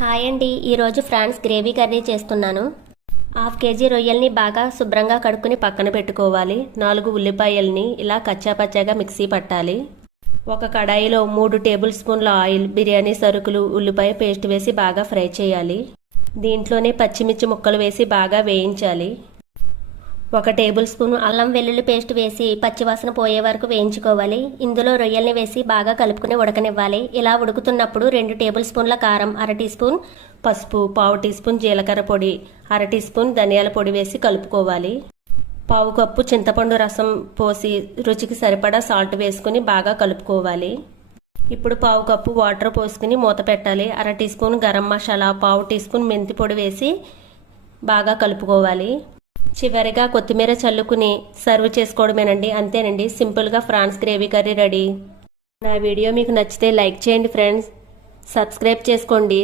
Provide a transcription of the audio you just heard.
Hi అండి, ఈరోజు France gravy curry చేస్తున్నాను. హాఫ్ కేజీ రొయ్యల్ని బాగా శుభ్రంగా కడుక్కుని పక్కన పెట్టుకోవాలి. 4 ఉల్లిపాయల్ని ఇలా కచ్చాపచ్చాగా మిక్సీ పట్టాలి. ఒక కడాయిలో 3 టేబుల్ స్పూన్ల ఆయిల్, బిర్యానీ సరుకులు, ఉల్లిపాయ పేస్ట్ వేసి బాగా ఫ్రై చేయాలి. దీంట్లోనే పచ్చిమిర్చి ముక్కలు వేసి బాగా వేయించాలి. 1 టేబుల్ స్పూన్ అల్లం వెల్లుల్లి పేస్ట్ వేసి పచ్చివాసన పోయే వరకు వేయించుకోవాలి. ఇందులో రొయ్యల్ని వేసి బాగా కలుపుకుని ఉడకనివ్వాలి. ఇలా ఉడుకుతున్నప్పుడు 2 టేబుల్ స్పూన్ల కారం, 1/2 టీ స్పూన్ పసుపు, 1/4 టీ స్పూన్ జీలకర్ర పొడి, 1/2 టీ స్పూన్ ధనియాల పొడి వేసి కలుపుకోవాలి. 1/4 కప్పు చింతపండు రసం పోసి రుచికి సరిపడా సాల్ట్ వేసుకుని బాగా కలుపుకోవాలి. ఇప్పుడు 1/4 కప్పు వాటర్ పోసుకుని మూత పెట్టాలి. 1/2 teaspoon garam masala, 1/4 teaspoon మెంతి పొడి వేసి బాగా కలుపుకోవాలి. చివరిగా కొత్తిమీర చల్లుకుని సర్వ్ చేసుకోవడమేనండి. అంతేనండి, సింపుల్గా ఫ్రాన్స్ గ్రేవీ కర్రీ రెడీ. నా వీడియో మీకు నచ్చితే లైక్ చేయండి ఫ్రెండ్స్, సబ్స్క్రైబ్ చేసుకోండి.